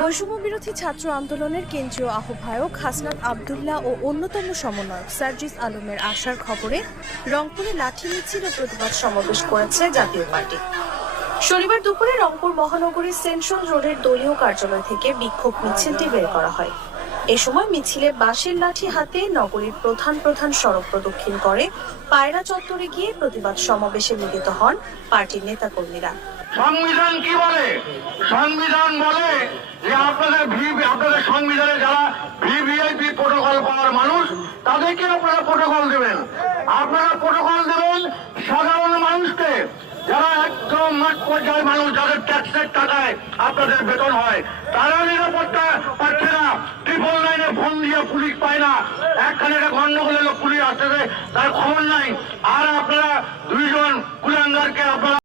বৈষম্য বিরোধী ছাত্র আন্দোলনের কেন্দ্রীয় আহ্বায়ক হাসনাত আব্দুল্লাহ ও অন্যতম সমন্বয়ক সার্জিস আলমের আসার খবরে রংপুরে লাঠি মিছিল ও প্রতিবাদ সমাবেশ করেছে জাতীয় পার্টি। শনিবার দুপুরে রংপুর মহানগরীর সেন্ট্রাল রোডের দলীয় কার্যালয় থেকে বিক্ষোভ মিছিলটি বের করা হয়। এ সময় মিছিলে বাঁশের লাঠি হাতে নগরীর প্রধান সড়ক প্রদক্ষিণ করে পায়রা চত্বরে গিয়ে প্রতিবাদ সমাবেশে মিলিত হন পার্টির নেতাকর্মীরা। সংবিধান কি বলে? সংবিধান বলে যে আপনাদের সংবিধানে যারা ভিভিআইপি প্রোটোকল পাওয়ার মানুষ তাদেরকে আপনারা প্রোটোকল দেবেন। আপনারা প্রোটোকল দেবেন সাধারণ মানুষকে, যারা একদম মাঠ পর্যায়ের মানুষ, যাদের ট্যাক্সের টাকায় আপনাদের বেতন হয়, তারা নিরাপত্তা পাচ্ছে না। 999-এ ফোন দিয়ে পুলিশ পায় না, একখানে একটা গন্ডগোল হলো পুলিশ আসতেছে, তার খবর নাই। আর আপনারা দুইজন কুলাঙ্গারকে আপনারা